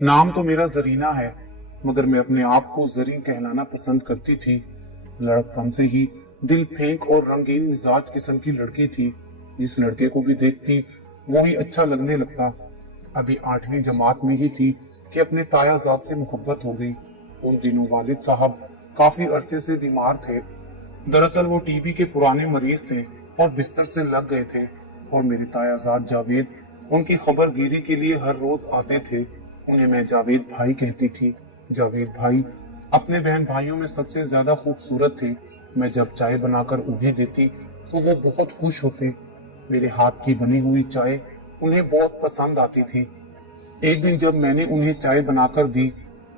नाम तो मेरा जरीना है, मगर मैं अपने आप को जरीन कहलाना पसंद करती थी। लड़कपन से ही दिल फेंक और रंगीन मिजाज किस्म की लड़की थी। जिस लड़के को भी देखती वो ही अच्छा लगने लगता। अभी 8वीं जमात में ही थी कि अपने तायाजाद से मोहब्बत हो गई। उन दिनों वालिद साहब काफी अरसे से बीमार थे। दरअसल वो टीबी के पुराने मरीज थे और बिस्तर से लग गए थे, और मेरे तायाजाद जावेद उनकी खबरगिरी के लिए हर रोज आते थे। उन्हें मैं जावेद भाई कहती थी। जावेद भाई अपने बहन भाइयों में सबसे ज्यादा खूबसूरत थे। मैं जब चाय बनाकर उन्हें देती तो वो बहुत खुश होते। मेरे हाथ की बनी हुई चाय उन्हें बहुत पसंद आती थी। एक दिन जब मैंने उन्हें चाय बनाकर दी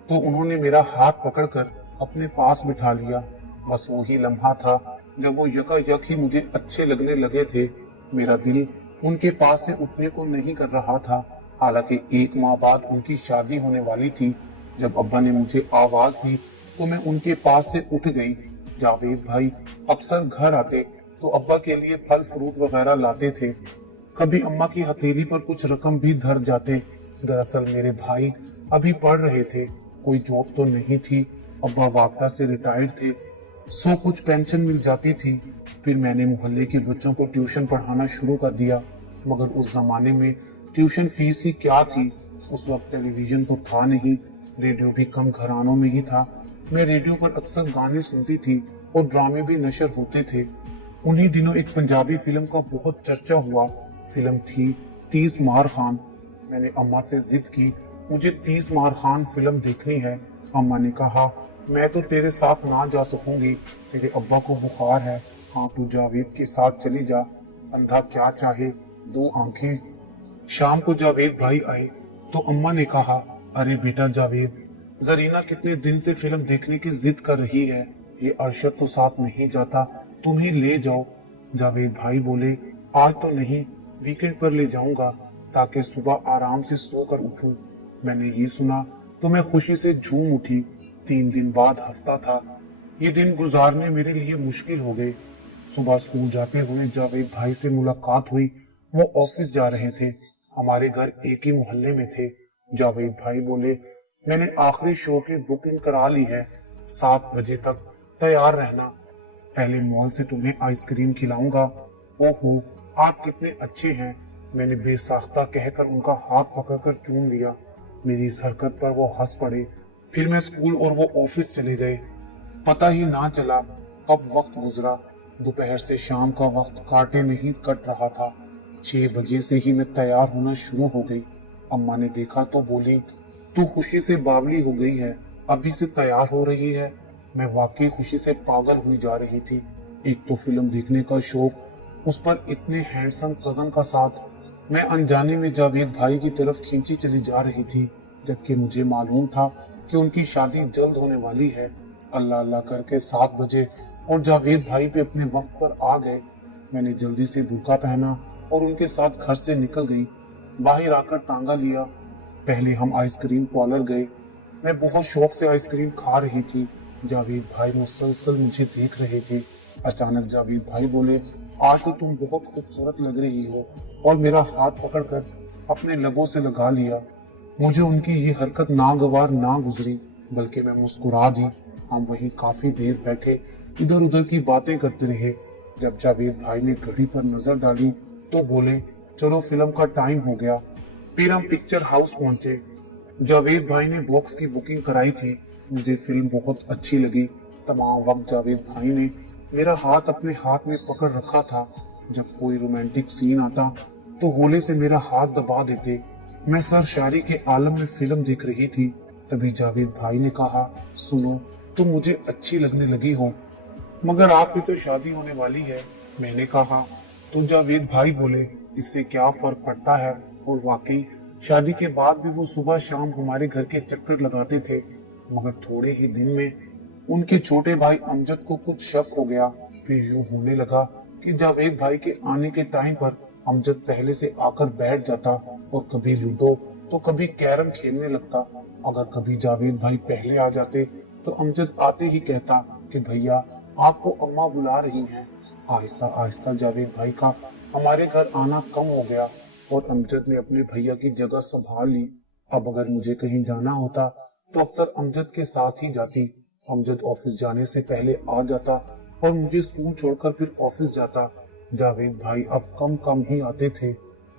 तो उन्होंने मेरा हाथ पकड़कर अपने पास बिठा लिया। बस वही लम्हा था जब वो यकायक ही मुझे अच्छे लगने लगे थे। मेरा दिल उनके पास से उठने को नहीं कर रहा था। हालांकि 1 माह बाद उनकी शादी होने वाली थी। जब अब्बा ने मुझे आवाज दी तो मैं उनके पास से उठ गई। जावेद भाई अक्सर घर आते तो अब्बा के लिए फल फ्रूट वगैरह लाते थे। कभी अम्मा की हथेली पर कुछ रकम भी धर जाते। दरअसल मेरे भाई अभी पढ़ रहे थे, कोई जॉब तो नहीं थी। अब्बा वापडा से रिटायर्ड थे, सो कुछ पेंशन मिल जाती थी। फिर मैंने मोहल्ले के बच्चों को ट्यूशन पढ़ाना शुरू कर दिया। मगर उस जमाने में ट्यूशन फीस ही क्या थी। उस वक्त टेलीविजन तो था नहीं, रेडियो भी कम घरानों में ही था। मैं रेडियो पर अक्सर गाने सुनती थी और ड्रामे भी नशर होते थे। उन्हीं दिनों एक पंजाबी फिल्म का बहुत चर्चा हुआ। फिल्म थी 30 मार खान। मैंने अम्मा से जिद की, मुझे 30 मार खान फिल्म देखनी है। अम्मा ने कहा, मैं तो तेरे साथ ना जा सकूंगी, तेरे अब्बा को बुखार है। हाँ, तू जावेद के साथ चली जा, अंधा क्या चाहे 2 आंखें। शाम को जावेद भाई आए तो अम्मा ने कहा, अरे बेटा जावेद, जरीना कितने दिन से फिल्म देखने की जिद कर रही है, ये अरशद तो साथ नहीं जाता, तुम्हें ले जाओ। जावेद भाई बोले, आज तो नहीं, वीकेंड पर ले जाऊंगा ताकि सुबह आराम से सोकर उठूं। मैंने ये सुना तो मैं खुशी से झूम उठी। 3 दिन बाद हफ्ता था। ये दिन गुजारने मेरे लिए मुश्किल हो गए। सुबह स्कूल जाते हुए जावेद भाई से मुलाकात हुई। वो ऑफिस जा रहे थे। हमारे घर एक ही मोहल्ले में थे। जावेद भाई बोले, मैंने आखिरी शो की बुकिंग करा ली है, 7 बजे तक तैयार रहना। पहले मॉल से तुम्हें आइसक्रीम खिलाऊंगा। ओहो, आप कितने अच्छे हैं। मैंने बेसाख्ता कहकर उनका हाथ पकड़कर चूम लिया। मेरी इस हरकत पर वो हंस पड़े। फिर मैं स्कूल और वो ऑफिस चले गए। पता ही ना चला कब वक्त गुजरा। दोपहर से शाम का वक्त काटे नहीं कट रहा था। 6 बजे से ही मैं तैयार होना शुरू हो गई। अम्मा ने देखा तो बोली, तू खुशी से बावली हो गई है, अभी से तैयार हो रही है। मैं वाकई खुशी से पागल हुई जा रही थी। एक तो फिल्म देखने का शौक, उस पर इतने हैंडसम कजन का साथ। मैं अनजाने में जावेद भाई की तरफ खींची चली जा रही थी, जबकि मुझे मालूम था कि उनकी शादी जल्द होने वाली है। अल्लाह अल्लाह करके 7 बजे और जावेद भाई पे अपने वक्त पर आ गए। मैंने जल्दी से बुर्का पहना और उनके साथ घर से निकल गई। बाहर आकर तांगा लिया। पहले हम आइसक्रीम पार्लर गए। मैं बहुत शौक से आइसक्रीम खा रही थी। जावेद भाई मुसलसल मुझे देख रहे थे। अचानक जावेद भाई बोले, आज तो तुम बहुत खूबसूरत लग रही हो, और मेरा हाथ पकड़कर अपने लबों से लगा लिया। मुझे उनकी ये हरकत नागवार ना गुजरी, बल्कि मैं मुस्कुरा दी। हम वहीं काफी देर बैठे इधर उधर की बातें करते रहे। जब जावेद भाई ने घड़ी पर नजर डाली तो बोले, चलो फिल्म का टाइम हो गया। फिर हम पिक्चर हाउस पहुंचे। जावेद भाई ने बॉक्स की बुकिंग कराई थी। मुझे फिल्म बहुत अच्छी लगी। तमाम वक्त जावेद भाई ने मेरा हाथ अपने हाथ में पकड़ रखा था। जब कोई रोमांटिक सीन आता तो होले से मेरा हाथ दबा देते। मैं सरशारी के आलम में फिल्म देख रही थी। तभी जावेद भाई ने कहा, सुनो, तुम मुझे अच्छी लगने लगी हो, मगर आपकी तो शादी होने वाली है। मैंने कहा। तो जावेद भाई बोले, इससे क्या फर्क पड़ता है। और वाकई शादी के बाद भी वो सुबह शाम हमारे घर के चक्कर लगाते थे। मगर थोड़े ही दिन में उनके छोटे भाई अमजद को कुछ शक हो गया। फिर यूं होने लगा कि जावेद भाई के आने के टाइम पर अमजद पहले से आकर बैठ जाता और कभी लूडो तो कभी कैरम खेलने लगता। अगर कभी जावेद भाई पहले आ जाते तो अमजद आते ही कहता कि भैया, आपको अम्मा बुला रही हैं। आहिस्ता आहिस्ता जावेद भाई का हमारे घर आना कम हो गया और अमजद ने अपने भैया की जगह संभाल ली। अब अगर मुझे कहीं जाना होता तो अक्सर अमजद के साथ ही जाती। अमजद ऑफिस जाने से पहले आ जाता और मुझे स्कूल छोड़कर फिर ऑफिस जाता। जावेद भाई अब कम कम ही आते थे।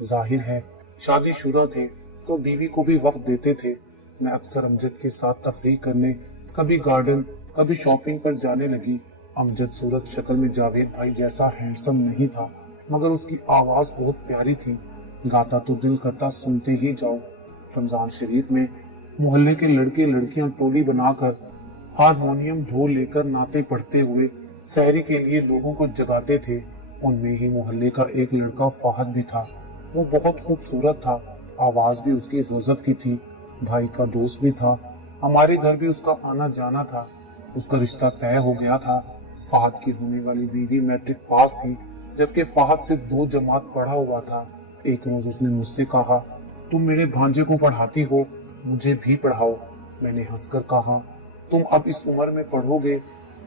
जाहिर है शादीशुदा थे तो बीवी को भी वक्त देते थे। मैं अक्सर अमजद के साथ तफरीह करने, कभी गार्डन, कभी शॉपिंग पर जाने लगी। अमजद सूरत शक्ल में जावेद भाई जैसा हैंडसम नहीं था, मगर उसकी आवाज बहुत प्यारी थी। गाता तो दिल करता सुनते ही जाओ। रमजान शरीफ में मोहल्ले के लड़के लड़कियां टोली बनाकर हारमोनियम ढोल लेकर नाते पढ़ते हुए सहरी के लिए लोगों को जगाते थे। उनमें ही मोहल्ले का एक लड़का फाहद भी था। वो बहुत खूबसूरत था, आवाज भी उसकी गजब की थी। भाई का दोस्त भी था, हमारे घर भी उसका आना जाना था। उसका रिश्ता तय हो गया था। फाहद की होने वाली बीवी मैट्रिक पास थी, जबकि फाहद सिर्फ 2 जमात पढ़ा हुआ था। एक रोज उसने मुझसे कहा, तुम मेरे भांजे को पढ़ाती हो, मुझे भी पढ़ाओ। मैंने हंसकर कहा, तुम अब इस उम्र में पढ़ोगे,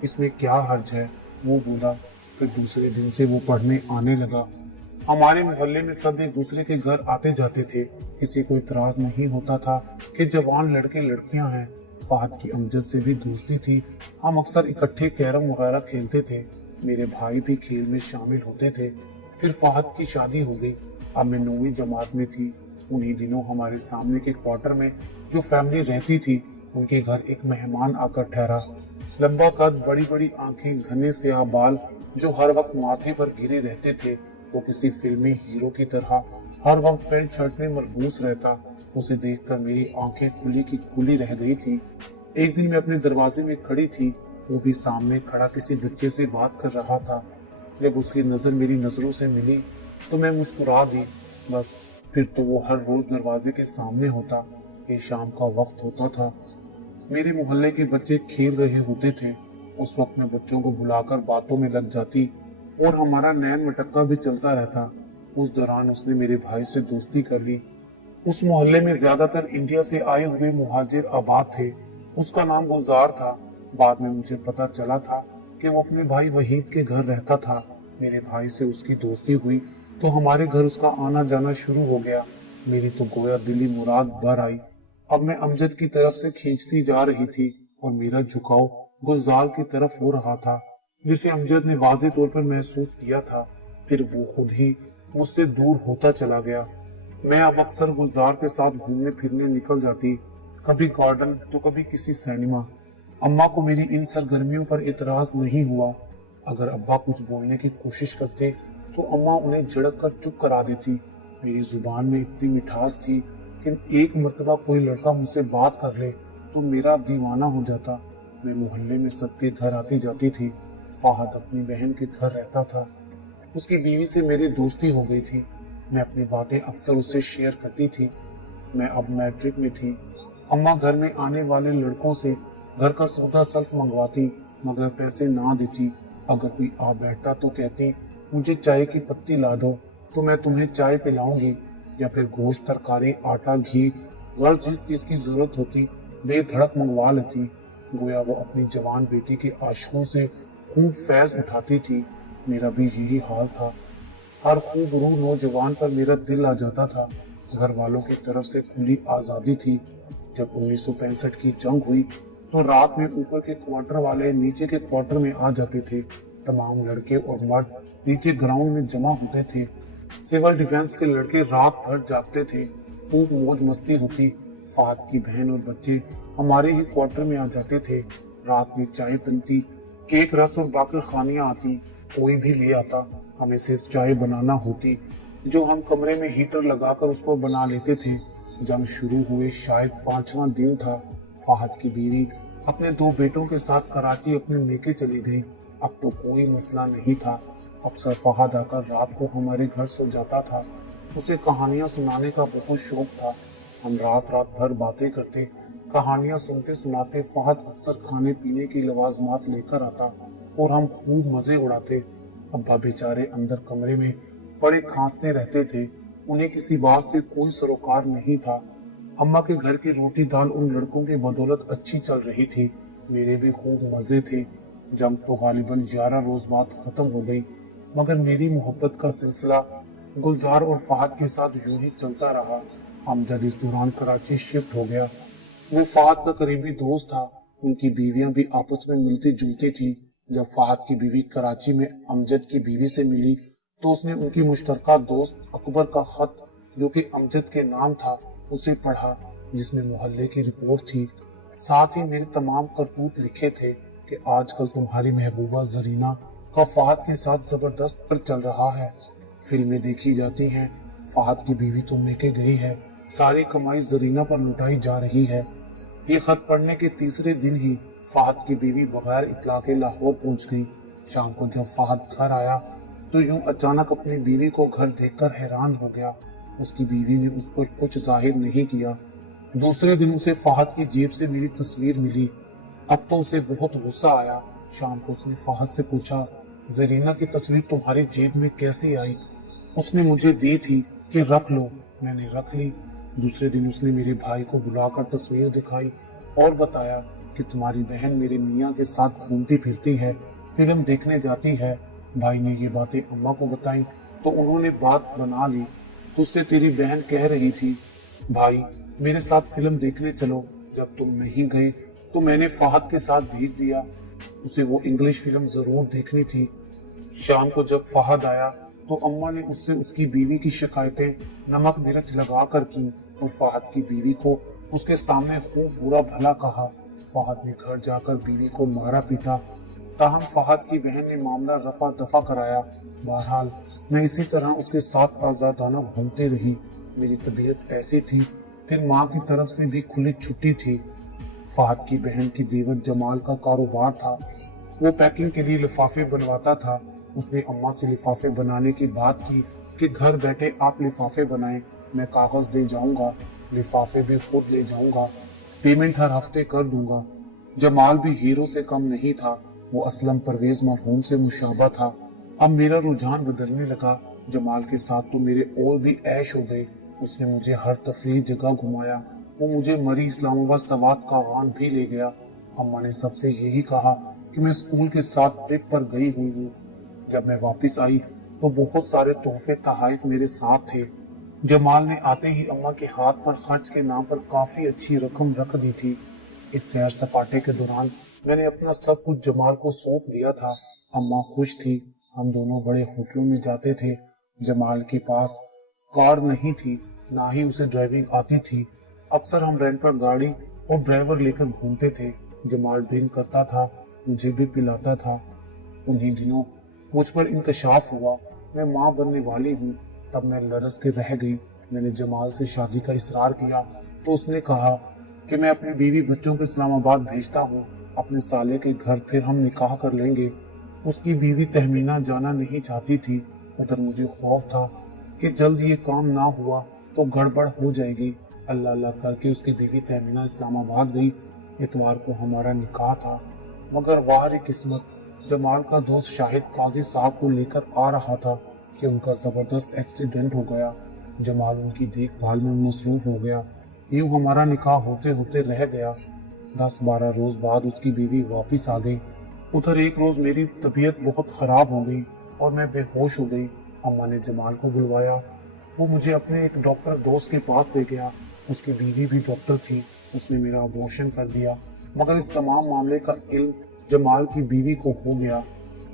इसमें क्या हर्ज है। वो बोला। फिर दूसरे दिन से वो पढ़ने आने लगा। हमारे मोहल्ले में सब एक दूसरे के घर आते जाते थे। किसी को इतराज नहीं होता था कि जवान लड़के लड़कियां हैं। फाहद की अमजद से भी दोस्ती थी। हम अक्सर इकट्ठे कैरम वगैरह खेलते थे। मेरे भाई भी खेल में शामिल होते थे। फिर फाहद की शादी हो गई। अब मैं 9वीं जमात में थी। उन्हीं दिनों हमारे सामने के क्वार्टर में जो फैमिली रहती थी, उनके घर एक मेहमान आकर ठहरा। लंबा कद, बड़ी बड़ी आंखें, घने स्याह बाल जो हर वक्त माथे पर घिरे रहते थे। वो किसी फिल्मी हीरो की तरह हर वक्त पैंट शर्ट में मलबूस रहता। उसे देखकर मेरी आंखें खुली की खुली रह गई थी। एक दिन मैं अपने दरवाजे में खड़ी थी, वो भी सामने खड़ा किसी बच्चे से बात कर रहा था। जब उसकी नजर मेरी नजरों से मिली तो मैं मुस्कुरा दी। बस फिर तो वो हर रोज दरवाजे के सामने होता। ये शाम का वक्त होता था। मेरे मोहल्ले के बच्चे खेल रहे होते थे। उस वक्त मैं बच्चों को बुलाकर बातों में लग जाती और हमारा नैन मटक्का भी चलता रहता। उस दौरान उसने मेरे भाई से दोस्ती कर ली। उस मोहल्ले में ज्यादातर इंडिया से आए हुए मुहाजिर आबाद थे। उसका नाम गुलजार था। बाद में मुझे पता चला था कि वो अपने भाई वहीद के घर रहता था। मेरे भाई से उसकी दोस्ती हुई तो हमारे घर उसका आना जाना शुरू हो गया। मेरी तो गोया दिली मुराद भर आई। अब मैं अमजद की तरफ से खींचती जा रही थी और मेरा झुकाव गुलजार की तरफ हो रहा था, जिसे अमजद ने वाज़ेह तौर पर महसूस किया था। फिर वो खुद ही मुझसे दूर होता चला गया। मैं अब अक्सर गुलजार के साथ घूमने फिरने निकल जाती, कभी गार्डन तो कभी किसी सिनेमा। अम्मा को मेरी इन सरगर्मियों पर इतराज नहीं हुआ। अगर अब्बा कुछ बोलने की कोशिश करते तो अम्मा उन्हें झड़क कर चुप करा देती। मेरी जुबान में इतनी मिठास थी कि एक मर्तबा कोई लड़का मुझसे बात कर ले तो मेरा दीवाना हो जाता। मैं मोहल्ले में सबके घर आती जाती थी। फाहद अपनी बहन के घर रहता था। उसकी बीवी से मेरी दोस्ती हो गई थी। मैं अपनी बातें अक्सर उससे शेयर करती थी। मैं अब मैट्रिक में थी। अम्मा घर में आने वाले लड़कों से घर का सौदा सल्फ मंगवाती, मगर पैसे ना देती। अगर कोई आ बैठता तो कहती, मुझे चाय की पत्ती ला दो तो मैं तुम्हें चाय पिलाऊंगी। या फिर गोश्त, तरकारी, आटा, घी, गर्ज जिस चीज की जरूरत होती बेधड़क मंगवा लेती। गोया वो अपनी जवान बेटी के आशकों से खूब फैज उठाती थी। मेरा भी यही हाल था। हर खूब रूह नौजवान पर मेरा दिल आ जाता था। घर वालों की तरफ से खुली आजादी थी। जब 1965 की जंग हुई तो रात में ऊपर के क्वार्टर वाले नीचे के क्वार्टर में आ जाते थे। तमाम लड़के और मर्द नीचे ग्राउंड में जमा होते थे। सिविल डिफेंस के लड़के रात भर जागते थे। खूब मौज मस्ती होती। फाहद की बहन और बच्चे हमारे ही क्वार्टर में आ जाते थे। रात में चाय बनती, केक, रस और बाकी खानियां आती। कोई भी ले आता, हमें सिर्फ चाय बनाना होती, जो हम कमरे में हीटर लगाकर उसको बना लेते थे। जंग शुरू हुए शायद 5वां दिन था। फाहद की बीवी अपने 2 बेटों के साथ कराची अपने मेके चली गई। अब तो कोई मसला नहीं था। अक्सर फाहद आकर रात को हमारे घर सो जाता था। उसे कहानियां सुनाने का बहुत शौक था। हम रात रात भर बातें करते, कहानियां सुनते सुनाते। फाहद अक्सर खाने पीने की लवाजमात लेकर आता और हम खूब मजे उड़ाते। अब्बा बेचारे अंदर कमरे में बड़े खांसते रहते थे। उन्हें किसी बात से कोई सरोकार नहीं था। अम्मा के घर की रोटी दाल उन लड़कों की बदौलत अच्छी चल रही थी। मेरे भी खूब मजे थे। जंग तो गालिबन 11 रोज बाद खत्म हो गई, मगर मेरी मोहब्बत का सिलसिला गुलजार और फाहद के साथ यूं ही चलता रहा। अमजद इस दौरान कराची शिफ्ट हो गया। वो फहद का करीबी दोस्त था। उनकी बीवियां भी आपस में मिलती जुलती थी। जब फहद की बीवी कराची में अमजद की बीवी से मिली तो उसने उनकी मुश्तरका दोस्त अकबर का खत, जो कि अमजद के नाम था, उसे पढ़ा, जिसमें मोहल्ले की रिपोर्ट थी। साथ ही मेरे तमाम करतूत लिखे थे कि आजकल तुम्हारी महबूबा जरीना का फहद के साथ जबरदस्त पर चल रहा है। फिल्में देखी जाती हैं, फहद की बीवी तो मेके गई है, सारी कमाई जरीना पर लुटाई जा रही है। ये खत पढ़ने के तीसरे दिन ही फहद की बीवी बगैर इत्तला के लाहौर पहुंच गई। शाम को जब फहद घर आया तो यूं अचानक अपनी बीवी को घर देखकर हैरान हो गया। उसकी बीवी ने उस पर कुछ जाहिर नहीं किया। दूसरे दिन उसे फहद की जेब से मेरी तस्वीर मिली। अब तो उसे बहुत गुस्सा आया। शाम को उसने फहद से पूछा, जरीना की तस्वीर तुम्हारी जेब में कैसी आई? उसने मुझे दी थी कि रख लो। मैंने रख ली। दूसरे दिन उसने मेरे भाई को बुलाकर तस्वीर दिखाई और बताया कि तुम्हारी बहन मेरे मियाँ के साथ घूमती फिरती है, फिल्म देखने जाती है। भाई ने ये बातें अम्मा को बताई तो उन्होंने बात बना ली। तुझसे तेरी बहन कह रही थी भाई मेरे साथ फिल्म देखने चलो। जब तुम नहीं गए तो मैंने फहद के साथ भेज दिया। उसे वो इंग्लिश फिल्म जरूर देखनी थी। शाम को जब फहद आया तो अम्मा ने उससे उसकी बीवी की शिकायतें नमक मिर्च लगा कर की और फहद की बीवी को उसके सामने खूब बुरा भला कहा। फहद ने घर जाकर बीवी को मारा पीटा। ताहम फहद की बहन ने मामला रफा दफा कराया। बहरहाल मैं इसी तरह उसके साथ आजादाना घूमती रही। मेरी तबीयत ऐसी थी। फिर माँ की तरफ से भी खुली छुट्टी थी। फहद की बहन की देवर जमाल का कारोबार था। वो पैकिंग के लिए लिफाफे बनवाता था। उसने अम्मा से लिफाफे बनाने की बात की कि घर बैठे आप लिफाफे बनाएं, मैं कागज दे जाऊंगा, लिफाफे भी खुद ले जाऊंगा, पेमेंट हर हफ्ते कर दूंगा। जमाल भी हीरो से कम नहीं था। वो असलम परवेज मरहूम से मुशाबा था। अब मेरा रुझान बदलने लगा। जमाल के साथ तो मेरे और भी ऐश हो गए। उसने मुझे हर तफरीह जगह घुमाया। वो मुझे मरी इस्लामाबाद सवात का वान भी ले गया। अम्मा ने सबसे यही कहा कि मैं स्कूल के साथ ट्रिप पर गई हुई हूँ। जब मैं वापस आई तो बहुत सारे तोहफे तहाइफ मेरे साथ थे। जमाल ने आते ही अम्मा के हाथ पर खर्च के नाम पर काफी अच्छी रकम रख दी थी। इस सैर सपाटे के दौरान मैंने अपना सब कुछ जमाल को सौंप दिया था। अम्मा खुश थी। हम दोनों बड़े होटलों में जाते थे। जमाल के पास कार नहीं थी, ना ही उसे ड्राइविंग आती थी। अक्सर हम रेंट पर गाड़ी और ड्राइवर लेकर घूमते थे। जमाल ड्रिंक करता था, मुझे भी पिलाता था। उन्हीं दिनों मुझ पर इंकशाफ हुआ। मैं माँ बनने वाली हूँ। तब मैं लरज के रह गई। मैंने जमाल से शादी का इसरार किया तो उसने कहा कि मैं अपनी बीवी बच्चों को इस्लामाबाद भेजता हूँ, अपने साले के घर फिर हम निकाह कर लेंगे। उसकी बीवी तहमीना जाना नहीं चाहती थी। उधर मुझे खौफ था कि जल्द ये काम ना हुआ तो गड़बड़ हो जाएगी। अल्लाह अल्लाह करके उसकी बीवी तहमीना इस्लामाबाद गई। इतवार को हमारा निकाह था, मगर वाह किस्मत, जमाल का दोस्त शाहिद काजी साहब को लेकर आ रहा था कि उनका जबरदस्त एक्सीडेंट हो गया। जमाल उनकी देखभाल में मसरूफ हो गया। यूं हमारा निकाह होते होते रह गया। 10-12 रोज बाद उसकी बीवी वापिस आ गई। उधर एक रोज मेरी तबीयत बहुत खराब हो गई और मैं बेहोश हो गई। अम्मा ने जमाल को बुलवाया। वो मुझे अपने एक डॉक्टर दोस्त के पास ले गया। उसकी बीवी भी डॉक्टर थी। उसने मेरा अबॉर्शन कर दिया, मगर इस तमाम मामले का इल्म जमाल की बीवी को हो गया।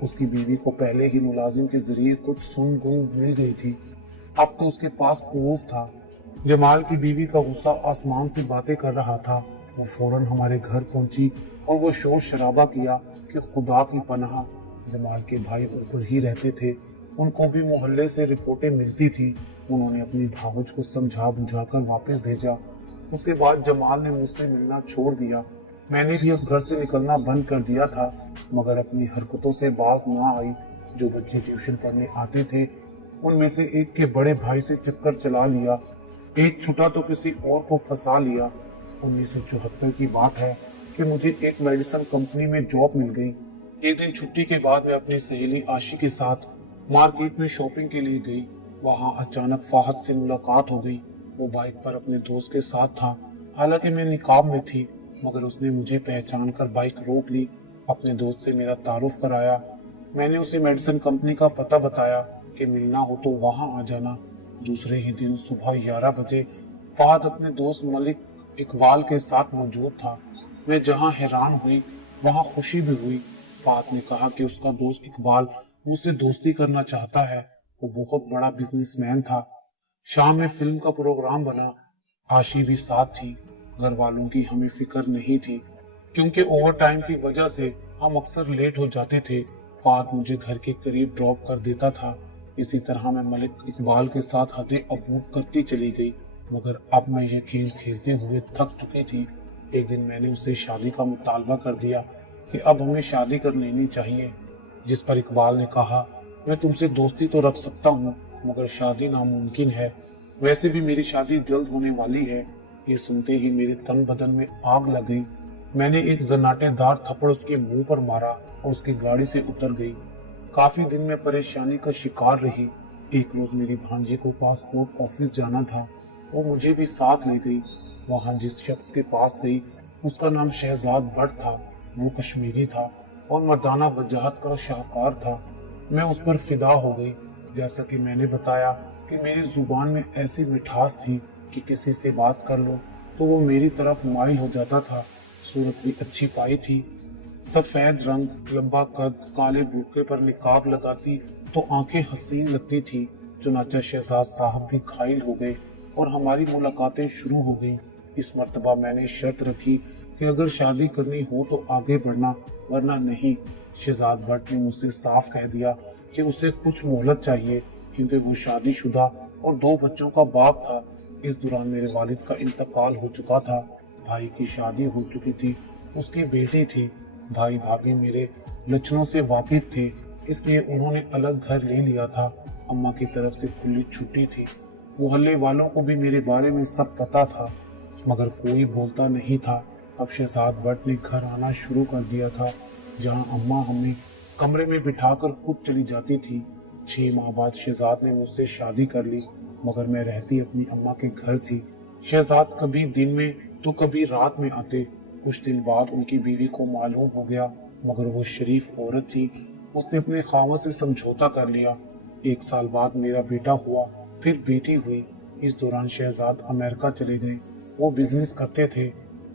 उसकी बीवी को पहले ही मुलाजिम के जरिए कुछ सुन गुन मिल गई थी। अब तो उसके पास प्रूफ था। जमाल की बीवी का गुस्सा आसमान से बातें कर रहा था। वो फौरन हमारे घर पहुंची और वो शोर शराबा किया कि खुदा की पनाह। जमाल के भाई ऊपर ही रहते थे। उनको भी मोहल्ले से रिपोर्टें मिलती थी। उन्होंने अपनी भावज को समझा बुझाकर वापस भेजा। उसके बाद जमाल ने मुझसे मिलना छोड़ दिया। मैंने भी अब घर से निकलना बंद कर दिया था, मगर अपनी हरकतों से बाज ना आई। जो बच्चे ट्यूशन पढ़ने आते थे उनमें से एक के बड़े भाई से चक्कर चला लिया। एक छुटा तो किसी और को फंसा लिया। 1974 की बात है कि मुझे एक मेडिसिन कंपनी में जॉब मिल गई। एक दिन छुट्टी के बाद मैं अपनी सहेली आशी के साथ मार्केट में शॉपिंग के लिए गई। वहां अचानक फहद से मुलाकात हो गई। वो बाइक पर अपने दोस्त के साथ था। हालांकि मैं निकाब में थी, मगर उसने मुझे पहचान कर बाइक रोक ली। अपने दोस्त से मेरा तारुफ कराया। मैंने उसे मेडिसिन कंपनी का पता बताया कि मिलना हो तो वहां आ जाना। दूसरे ही दिन सुबह 11 बजे फहद अपने दोस्त मलिक इकबाल के साथ मौजूद था। मैं जहां हैरान हुई वहां खुशी भी हुई। फहद ने कहा कि उसका दोस्त इकबाल मुझसे दोस्ती करना चाहता है। वो बहुत बड़ा बिजनेसमैन था। शाम में फिल्म का प्रोग्राम बना। आशी भी साथ थी। घर वालों की हमें फिक्र नहीं थी, क्योंकि ओवर टाइम की वजह से हम अक्सर लेट हो जाते थे। फहद मुझे घर के करीब ड्रॉप कर देता था। इसी तरह मैं मलिक इकबाल के साथ हदें अबूर करती चली गई। मगर अब मैं ये खेल खेलते हुए थक चुकी थी। एक दिन मैंने उससे शादी का मुतालबा कर दिया कि अब हमें शादी कर लेनी चाहिए, जिस पर इकबाल ने कहा, मैं तुमसे दोस्ती तो रख सकता हूँ मगर शादी नामुमकिन है। वैसे भी मेरी शादी जल्द होने वाली है। ये सुनते ही मेरे तन बदन में आग लग गई। मैंने एक जनाटेदार थप्पड़ उसके मुंह पर मारा और उसकी गाड़ी से उतर गई। काफी दिन में परेशानी का शिकार रही। एक रोज मेरी भांजी को पासपोर्ट ऑफिस जाना था। वो मुझे भी साथ ले गई। वहां जिस शख्स के पास गई उसका नाम शहजाद भट्ट था। वो कश्मीरी था और मर्दाना वजाहत का शाहकार था। मैं उस पर फिदा हो गई। जैसा कि मैंने बताया कि मेरी जुबान में ऐसी मिठास थी कि किसी से बात कर लो तो वो मेरी तरफ माइल हो जाता था। सूरत भी अच्छी पाई थी। सफेद रंग, लंबा कद, काले बुर्के पर निकाब लगाती तो आंखें हसीन लगती थी। चुनाचा शहजाद साहब भी घायल हो गए और हमारी मुलाकातें शुरू हो गई। इस मर्तबा मैंने शर्त रखी कि अगर शादी करनी हो तो आगे बढ़ना, वरना नहीं। शहजाद भट्ट ने मुझसे साफ कह दिया कि उसे कुछ मोहलत चाहिए, क्योंकि वो शादीशुदा और 2 बच्चों का बाप था। इस दौरान मेरे वालिद का इंतकाल हो चुका था। भाई की शादी हो चुकी थी, उसकी बेटी थी। भाई भाभी मेरे लक्षणों से वाकिफ थे, इसलिए उन्होंने अलग घर ले लिया था। अम्मा की तरफ से खुली छुट्टी थी। मोहल्ले वालों को भी मेरे बारे में सब पता था, मगर कोई बोलता नहीं था। अब शहजाद भट्ट ने घर आना शुरू कर दिया था, जहां अम्मा हमें कमरे में बिठाकर खुद चली जाती थी। 6 माह बाद शहजाद ने मुझसे शादी कर ली, मगर मैं रहती अपनी अम्मा के घर थी। शहजाद कभी दिन में तो कभी रात में आते। कुछ दिन बाद उनकी बीवी को मालूम हो गया, मगर वो शरीफ औरत थी। उसने अपने खावत से समझौता कर लिया। 1 साल बाद मेरा बेटा हुआ, फिर बेटी हुई। इस दौरान शहजाद अमेरिका चले गए। वो बिजनेस करते थे।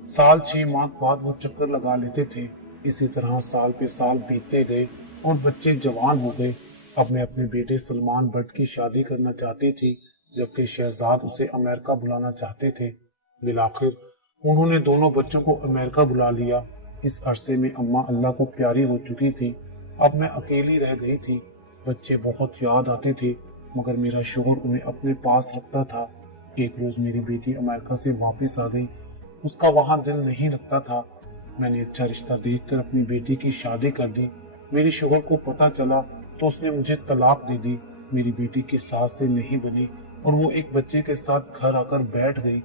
साल 6 माह बाद वो चक्कर लगा लेते थे। इसी तरह साल पे साल बीतते गए और बच्चे जवान हो गए। अब मैं अपने बेटे सलमान भट्ट की शादी करना चाहती थी, जबकि शहजाद उसे अमेरिका बुलाना चाहते थे। बिलाखिर उन्होंने दोनों बच्चों को अमेरिका बुला लिया। इस अरसे में अम्मा अल्लाह को प्यारी हो चुकी थी। अब मैं अकेली रह गई थी। बच्चे बहुत याद आते थे, मगर मेरा शोहर उन्हें अपने पास रखता था। एक रोज मेरी बेटी अमेरिका से वापस आ गई। उसका वहां दिल नहीं लगता था। मैंने अच्छा रिश्ता देखकर अपनी बेटी की शादी कर दी। मेरे शोहर को पता चला तो उसने मुझे तलाक दे दी। मेरी बेटी की सास से नहीं बनी और वो एक बच्चे के साथ घर आकर बैठ गई।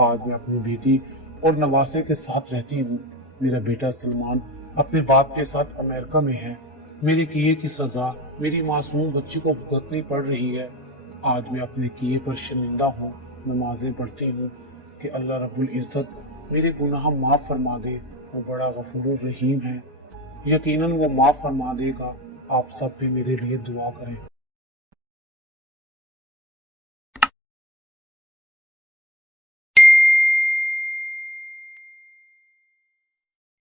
आज मैं अपनी बेटी और नवासे के साथ रहती हूँ। मेरा बेटा सलमान अपने बाप के साथ अमेरिका में है। मेरे किए की सजा मेरी मासूम बच्ची को भुगतनी पड़ रही है। आज मैं अपने किए पर शर्मिंदा हूँ। नमाजें पढ़ती हूँ कि अल्लाह रब्बुल इज्जत मेरे गुनाह माफ फरमा दे। वो बड़ा गफूर रहीम है। यकीनन वो माफ फरमा देगा। आप सब भी मेरे लिए दुआ करें।